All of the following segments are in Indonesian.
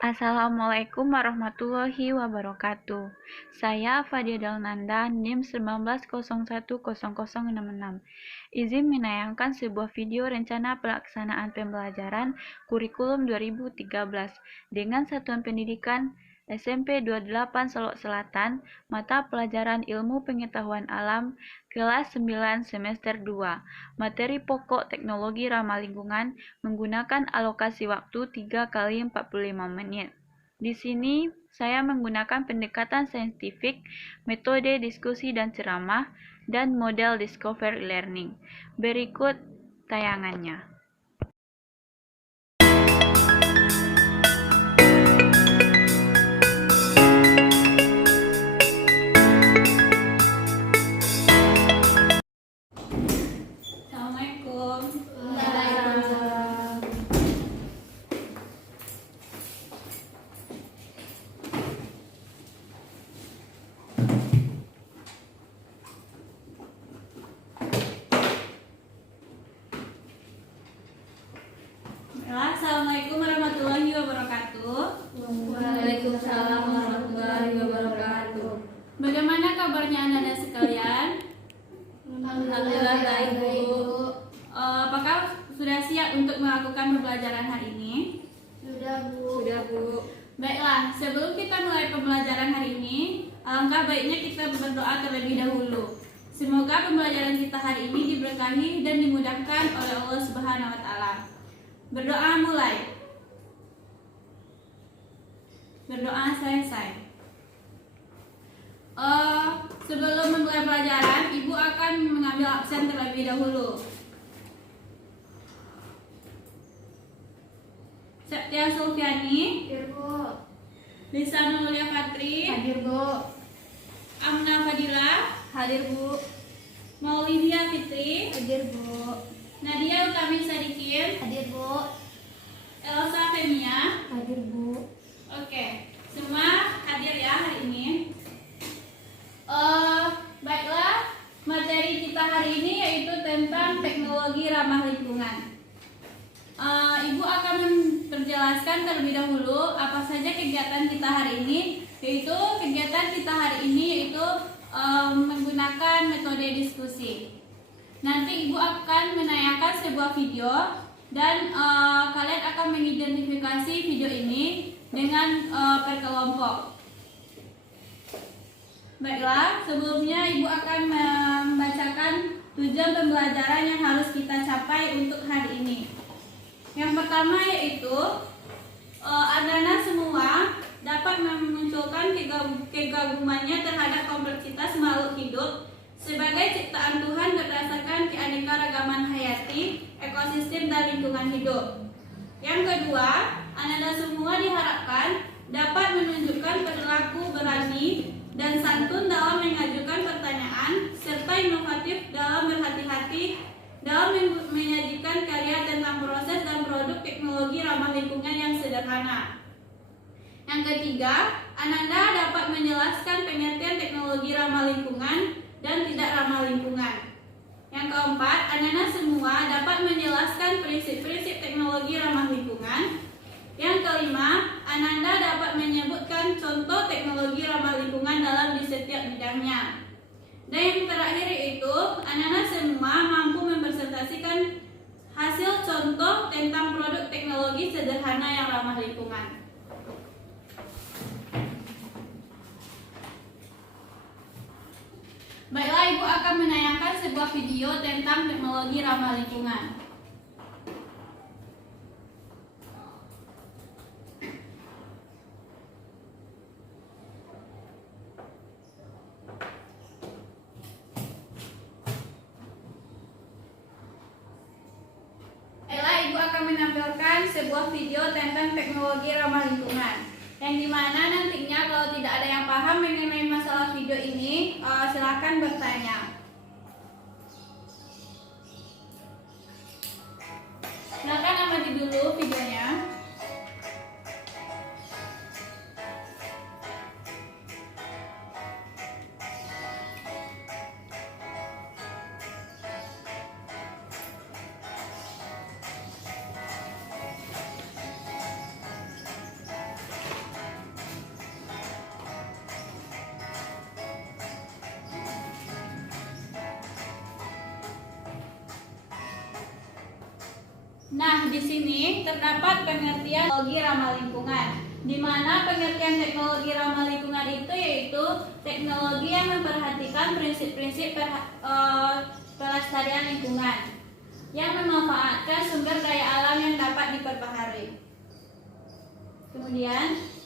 Assalamualaikum warahmatullahi wabarakatuh. Saya Fadia Dalnanda, NIM 19010066. Izin menayangkan sebuah video rencana pelaksanaan pembelajaran kurikulum 2013 dengan Satuan Pendidikan SMP 28 Solok Selatan, mata pelajaran Ilmu Pengetahuan Alam, kelas 9 semester 2, materi pokok Teknologi Ramah Lingkungan menggunakan alokasi waktu 3 kali 45 menit. Di sini saya menggunakan pendekatan saintifik, metode diskusi dan ceramah, dan model discovery learning. Berikut tayangannya. Assalamualaikum. Waalaikumsalam. Assalamualaikum warahmatullahi wabarakatuh. Waalaikumsalam warahmatullahi wabarakatuh. Bagaimana kabarnya anak-anak sekalian? Alhamdulillah baik, Bu. Apakah sudah siap untuk melakukan pembelajaran hari ini? Sudah, Bu. Baiklah, sebelum kita mulai pembelajaran hari ini, alangkah baiknya kita berdoa terlebih dahulu. Semoga pembelajaran kita hari ini diberkahi dan dimudahkan oleh Allah Subhanahu wa taala. Berdoa mulai. Berdoa selesai. Sebelum memulai pelajaran, Ibu akan mengambil absen terlebih dahulu. Septia Sulfiani, Hadir, Bu. Lisa Nulia Fatri, Hadir, Bu. Amna Fadila, Hadir, Bu. Maulidia Fitri, Hadir, Bu. Nadia Utami Sadikin, Hadir, Bu. Elsa Femia. Hadir, Bu. Oke, semua hadir ya hari ini. Baiklah, materi kita hari ini yaitu tentang teknologi ramah lingkungan. Ibu akan memperjelaskan terlebih dahulu apa saja kegiatan kita hari ini. Yaitu kegiatan kita hari ini yaitu menggunakan metode diskusi. Nanti Ibu akan menayangkan sebuah video dan kalian akan mengidentifikasi video ini dengan per Baiklah, sebelumnya Ibu akan membacakan tujuan pembelajaran yang harus kita capai untuk hari ini. Yang pertama yaitu anak-anak semua dapat memunculkan kekagumannya terhadap kompleksitas makhluk hidup sebagai ciptaan Tuhan berdasarkan keanekaragaman hayati, ekosistem dan lingkungan hidup. Yang kedua, anak-anak semua diharapkan dapat menunjukkan perilaku berani dan santun dalam mengajukan pertanyaan serta inovatif dalam berhati-hati dalam menyajikan karya tentang proses dan produk teknologi ramah lingkungan yang sederhana. Yang ketiga, anak-anak dapat menjelaskan pengertian teknologi ramah lingkungan dan tidak ramah lingkungan. Yang keempat, anak-anak semua dapat menjelaskan prinsip-prinsip teknologi ramah lingkungan. Yang kelima, anak-anak dapat menyebutkan contoh teknologi ramah lingkungan dalam di setiap bidangnya. Dan yang terakhir yaitu, anak-anak semua mampu mempresentasikan hasil contoh tentang produk teknologi sederhana yang ramah lingkungan. Baiklah, Ibu akan menayangkan sebuah video tentang teknologi ramah lingkungan. Ibu akan menampilkan sebuah video tentang teknologi ramah lingkungan, yang dimana nantinya kalau tidak ada yang paham mengenai masalah video ini, silakan bertanya. Silakan amati dulu videonya. Nah, di sini terdapat pengertian teknologi ramah lingkungan, di mana pengertian teknologi ramah lingkungan itu yaitu teknologi yang memperhatikan prinsip-prinsip pelestarian lingkungan, yang memanfaatkan sumber daya alam yang dapat diperbaharui. Kemudian,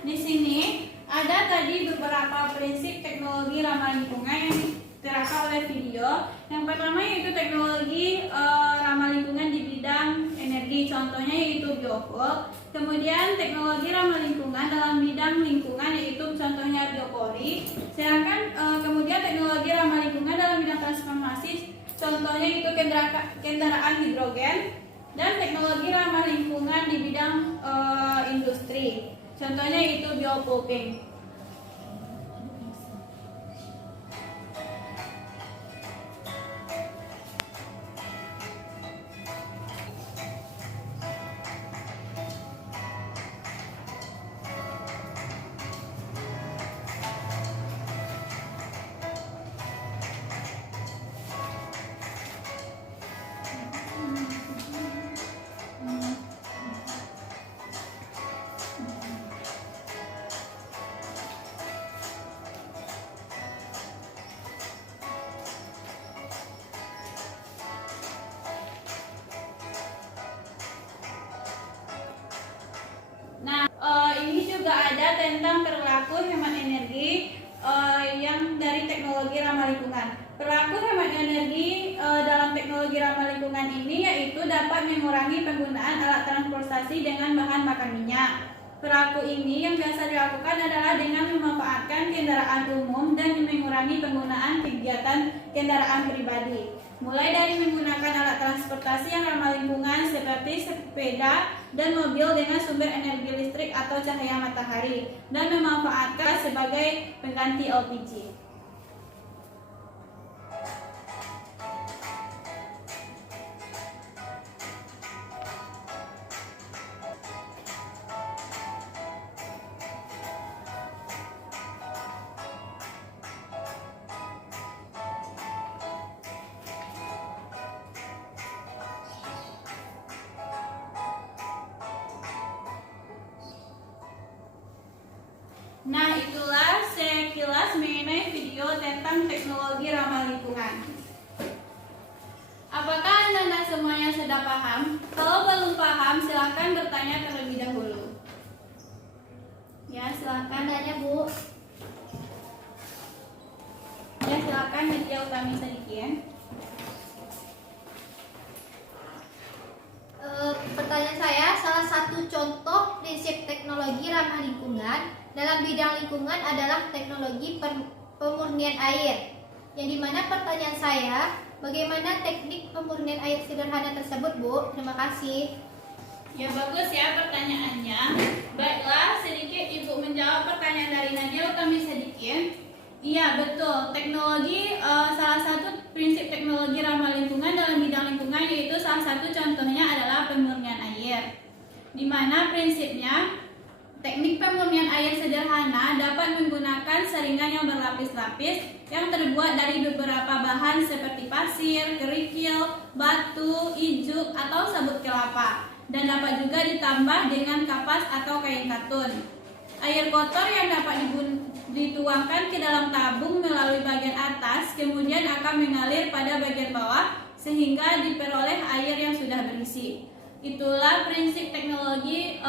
di sini ada tadi beberapa prinsip teknologi ramah lingkungan yang diterapkan oleh video. Yang pertama yaitu teknologi ramah lingkungan di bidang energi, contohnya yaitu biofuel. Kemudian teknologi ramah lingkungan dalam bidang lingkungan yaitu contohnya biopori. Sedangkan kemudian teknologi ramah lingkungan dalam bidang transformasi, contohnya itu kendaraan hidrogen. Dan teknologi ramah lingkungan di bidang industri, contohnya itu biopulping. Ini juga ada tentang perilaku hemat energi yang dari teknologi ramah lingkungan. Perilaku hemat energi dalam teknologi ramah lingkungan ini yaitu dapat mengurangi penggunaan alat transportasi dengan bahan bakar minyak. Perilaku ini yang biasa dilakukan adalah dengan memanfaatkan kendaraan umum dan mengurangi penggunaan kegiatan kendaraan pribadi. Mulai dari menggunakan alat transportasi yang ramah lingkungan seperti sepeda dan mobil dengan sumber energi listrik atau cahaya matahari dan memanfaatkan sebagai pengganti LPG. Nah, itulah sekilas mengenai video tentang teknologi ramah lingkungan. Apakah Anda semuanya sudah paham? Kalau belum paham, silakan bertanya terlebih dahulu. Ya, silakan Tanya, Bu. Ya, silakan Nitya Utami Sadikin. Pertanyaan saya, salah satu contoh prinsip teknologi ramah lingkungan dalam bidang lingkungan adalah teknologi pemurnian air. Yang dimana pertanyaan saya, bagaimana teknik pemurnian air sederhana tersebut, Bu? Terima kasih. Ya, bagus ya pertanyaannya. Baiklah, sedikit Ibu menjawab pertanyaan dari Nadia Utami Sadikin. Iya, betul. Teknologi salah satu prinsip teknologi ramah lingkungan dalam bidang lingkungan yaitu salah satu contohnya adalah pemurnian air. Di mana prinsipnya teknik pemurnian air sederhana dapat menggunakan saringan yang berlapis-lapis yang terbuat dari beberapa bahan seperti pasir, kerikil, batu, ijuk, atau sabut kelapa. dan dapat juga ditambah dengan kapas atau kain katun. Air kotor yang dapat dituangkan ke dalam tabung melalui bagian atas, kemudian akan mengalir pada bagian bawah sehingga diperoleh air yang sudah berisi. Itulah prinsip teknologi,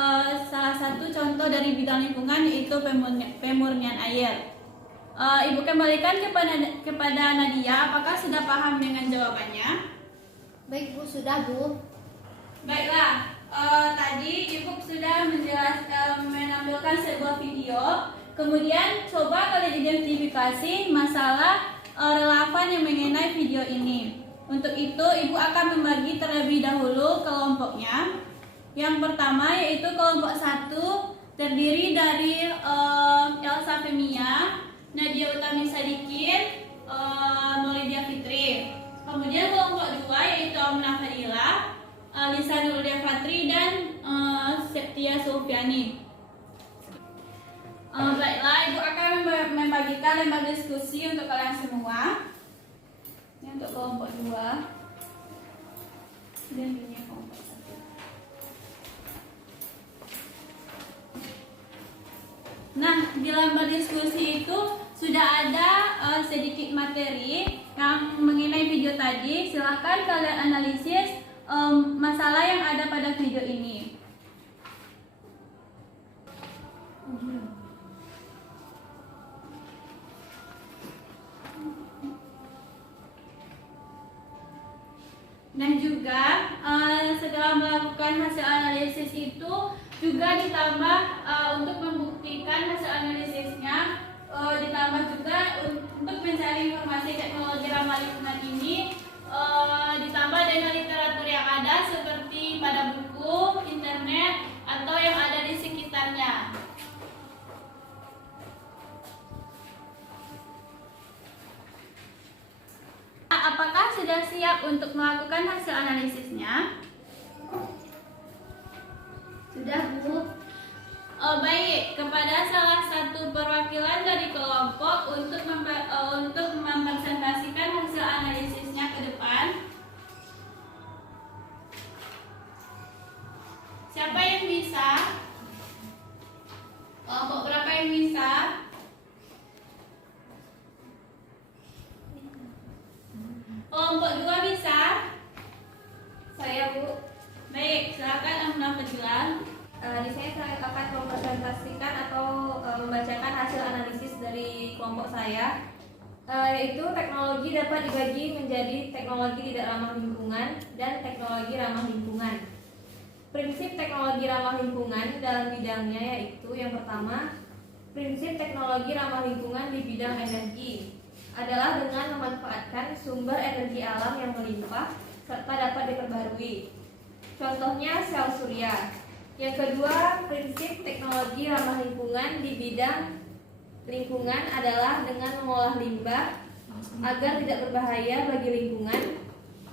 salah satu contoh dari bidang lingkungan, yaitu pemurnian air. Ibu kembalikan kepada Nadia, apakah sudah paham dengan jawabannya? Baik Bu, sudah Bu. Baiklah, tadi Ibu sudah menampilkan sebuah video. Kemudian coba kalian identifikasi masalah relevan yang mengenai video ini. Untuk itu Ibu akan membagi terlebih dahulu kelompoknya. Yang pertama yaitu kelompok 1 terdiri dari Elsa Femia, Nadia Utami Sadikin, Maulidia Fitri. Kemudian kelompok 2 yaitu Amna Fadila, Lisa Nurdia Fatri, dan Septia Sofiani. Baiklah, Ibu akan membagikan lembar diskusi untuk kalian semua. Ini untuk kelompok 2 dan ini kelompok 1. Nah, di lembar diskusi itu sudah ada sedikit materi yang mengenai video tadi. Silahkan kalian analisis masalah yang ada pada video ini. Dan juga setelah melakukan hasil analisis itu juga ditambah untuk membuktikan hasil analisisnya, ditambah juga untuk mencari informasi teknologi ramah lingkungan ini, ditambah dengan literatur yang ada seperti pada buku, internet, atau yang ada di sekitarnya. Apakah sudah siap untuk melakukan hasil analisisnya? Sudah Bu. Baik, kepada salah satu perwakilan dari kelompok untuk mempresentasikan hasil analisisnya ke depan. Siapa yang bisa? Kelompok berapa yang bisa? Kelompok 2 bisa? Saya Bu. Baik, silakan Amna Fadila. Di sini saya akan mempresentasikan atau membacakan hasil analisis dari kelompok saya, yaitu teknologi dapat dibagi menjadi teknologi tidak ramah lingkungan dan teknologi ramah lingkungan. Prinsip teknologi ramah lingkungan dalam bidangnya yaitu yang pertama, prinsip teknologi ramah lingkungan di bidang energi adalah dengan memanfaatkan sumber energi alam yang melimpah serta dapat diperbarui. Contohnya sel surya. Yang kedua, prinsip teknologi ramah lingkungan di bidang lingkungan adalah dengan mengolah limbah agar tidak berbahaya bagi lingkungan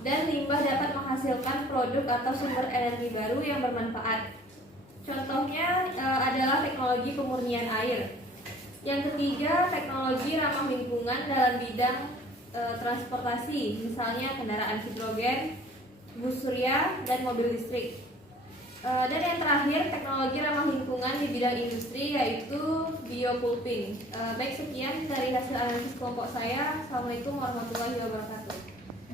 dan limbah dapat menghasilkan produk atau sumber energi baru yang bermanfaat. Contohnya adalah teknologi pemurnian air. Yang ketiga, teknologi ramah lingkungan dalam bidang transportasi, misalnya kendaraan hidrogen, bus surya, dan mobil listrik. Dan yang terakhir, teknologi ramah lingkungan di bidang industri yaitu biopulping. Baik, sekian dari hasil analisis kelompok saya. Assalamualaikum warahmatullahi wabarakatuh.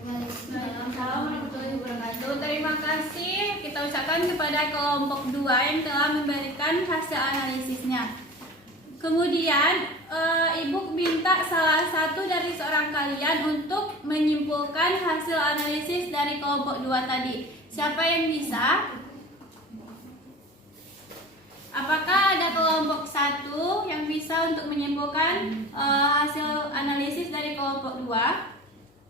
Waalaikumsalam warahmatullahi wabarakatuh. Terima kasih kita ucapkan kepada kelompok 2 yang telah memberikan hasil analisisnya. Kemudian Ibu minta salah satu dari seorang kalian untuk menyimpulkan hasil analisis dari kelompok 2 tadi. Siapa yang bisa? Apakah ada kelompok 1 yang bisa untuk menyimpulkan hasil analisis dari kelompok 2?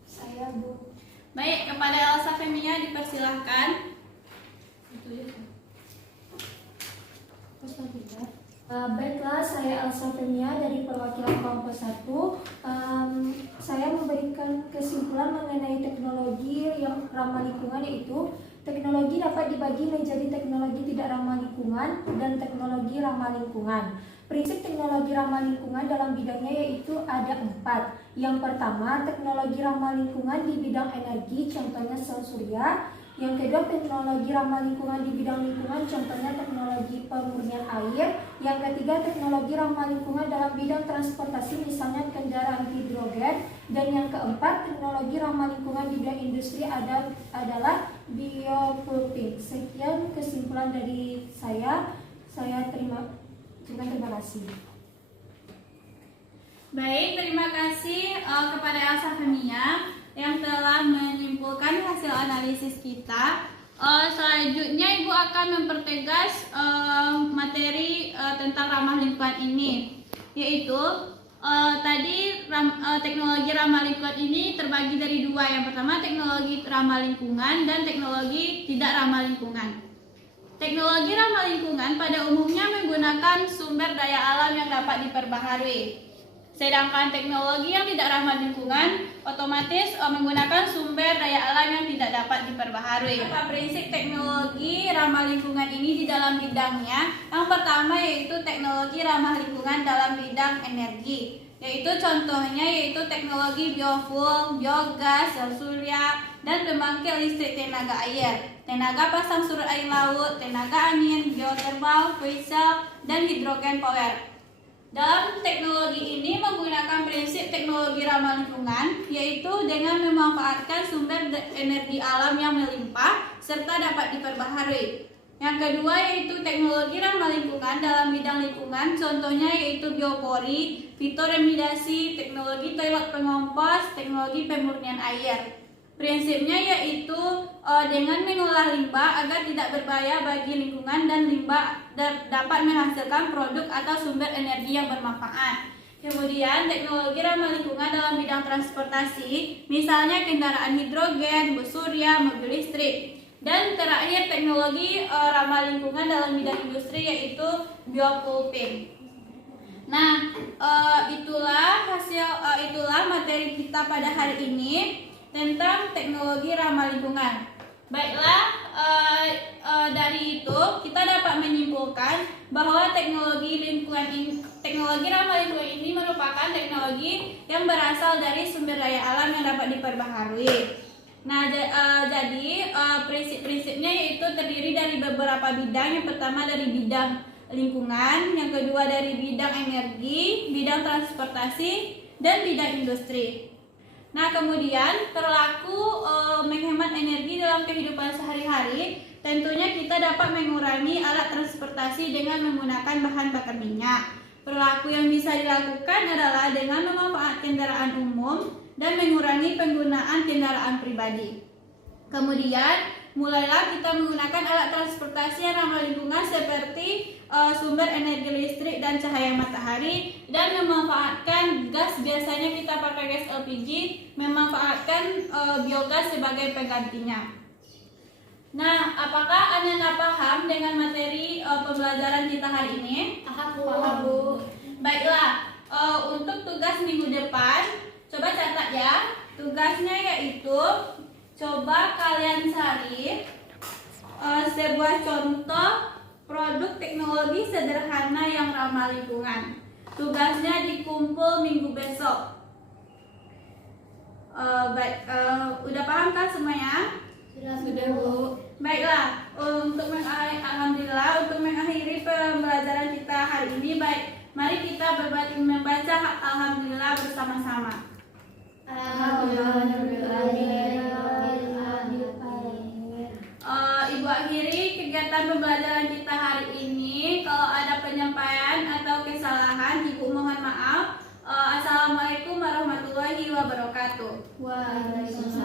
Saya Bu. Baik, kepada Elsa Femia dipersilahkan. Baiklah, saya Elsa Femia dari perwakilan kelompok 1. Saya memberikan kesimpulan mengenai teknologi yang ramah lingkungan, yaitu teknologi dapat dibagi menjadi teknologi tidak ramah lingkungan dan teknologi ramah lingkungan. Prinsip teknologi ramah lingkungan dalam bidangnya yaitu ada 4. Yang pertama, teknologi ramah lingkungan di bidang energi, contohnya sel surya. Yang kedua, teknologi ramah lingkungan di bidang lingkungan, contohnya teknologi pemurnian air. Yang ketiga, teknologi ramah lingkungan dalam bidang transportasi, misalnya kendaraan hidrogen. Dan yang keempat, teknologi ramah lingkungan di bidang industri adalah biopulping. Sekian kesimpulan dari saya. Terima kasih. Baik, terima kasih kepada Elsa Femia yang telah menyimpulkan hasil analisis kita. Selanjutnya Ibu akan mempertegas materi tentang ramah lingkungan ini, yaitu teknologi ramah lingkungan ini terbagi dari dua. Yang pertama, teknologi ramah lingkungan dan teknologi tidak ramah lingkungan. Teknologi ramah lingkungan pada umumnya menggunakan sumber daya alam yang dapat diperbaharui. Sedangkan teknologi yang tidak ramah lingkungan otomatis menggunakan sumber daya alam yang tidak dapat diperbaharui. Apa prinsip teknologi ramah lingkungan ini di dalam bidangnya? Yang pertama yaitu teknologi ramah lingkungan dalam bidang energi. Contohnya teknologi biofuel, biogas, sel surya, dan pembangkit listrik tenaga air, tenaga pasang surut air laut, tenaga angin, geothermal, fuel cell, dan hidrogen power. Dalam teknologi ini menggunakan prinsip teknologi ramah lingkungan, yaitu dengan memanfaatkan sumber energi alam yang melimpah serta dapat diperbaharui. Yang kedua yaitu teknologi ramah lingkungan dalam bidang lingkungan, contohnya yaitu biopori, fitoremediasi, teknologi toilet pengompos, teknologi pemurnian air. Prinsipnya yaitu dengan mengolah limbah agar tidak berbahaya bagi lingkungan dan limbah dapat menghasilkan produk atau sumber energi yang bermanfaat. Kemudian teknologi ramah lingkungan dalam bidang transportasi, misalnya kendaraan hidrogen, bus surya, mobil listrik. Dan terakhir teknologi ramah lingkungan dalam bidang industri yaitu biopulping. Nah, itulah materi kita pada hari ini tentang teknologi ramah lingkungan. Baiklah, dari itu kita dapat menyimpulkan bahwa teknologi ramah lingkungan ini merupakan teknologi yang berasal dari sumber daya alam yang dapat diperbaharui. Nah, jadi prinsip-prinsipnya yaitu terdiri dari beberapa bidang. Yang pertama dari bidang lingkungan, yang kedua dari bidang energi, bidang transportasi, dan bidang industri. Nah, kemudian perilaku menghemat energi dalam kehidupan sehari-hari, tentunya kita dapat mengurangi alat transportasi dengan menggunakan bahan bakar minyak. Perilaku yang bisa dilakukan adalah dengan memanfaatkan kendaraan umum dan mengurangi penggunaan kendaraan pribadi. Kemudian, mulailah kita menggunakan alat transportasi yang ramah lingkungan seperti sumber energi listrik dan cahaya matahari, dan memanfaatkan gas. Biasanya kita pakai gas LPG, memanfaatkan biogas sebagai penggantinya. Nah, apakah Anda paham dengan materi pembelajaran kita hari ini? Paham, Bu. Baiklah, untuk tugas minggu depan, coba catat ya. Tugasnya yaitu coba kalian cari sebuah contoh produk teknologi sederhana yang ramah lingkungan. Tugasnya dikumpul minggu besok. Udah paham kan semuanya? Sudah, Bu. Baiklah, alhamdulillah untuk mengakhiri pembelajaran kita hari ini, mari kita membaca alhamdulillah bersama-sama. Ibu akhiri kegiatan pembelajaran kita hari ini. Kalau ada penyampaian atau kesalahan, Ibu mohon maaf. Assalamualaikum warahmatullahi wabarakatuh. Waalaikumsalam.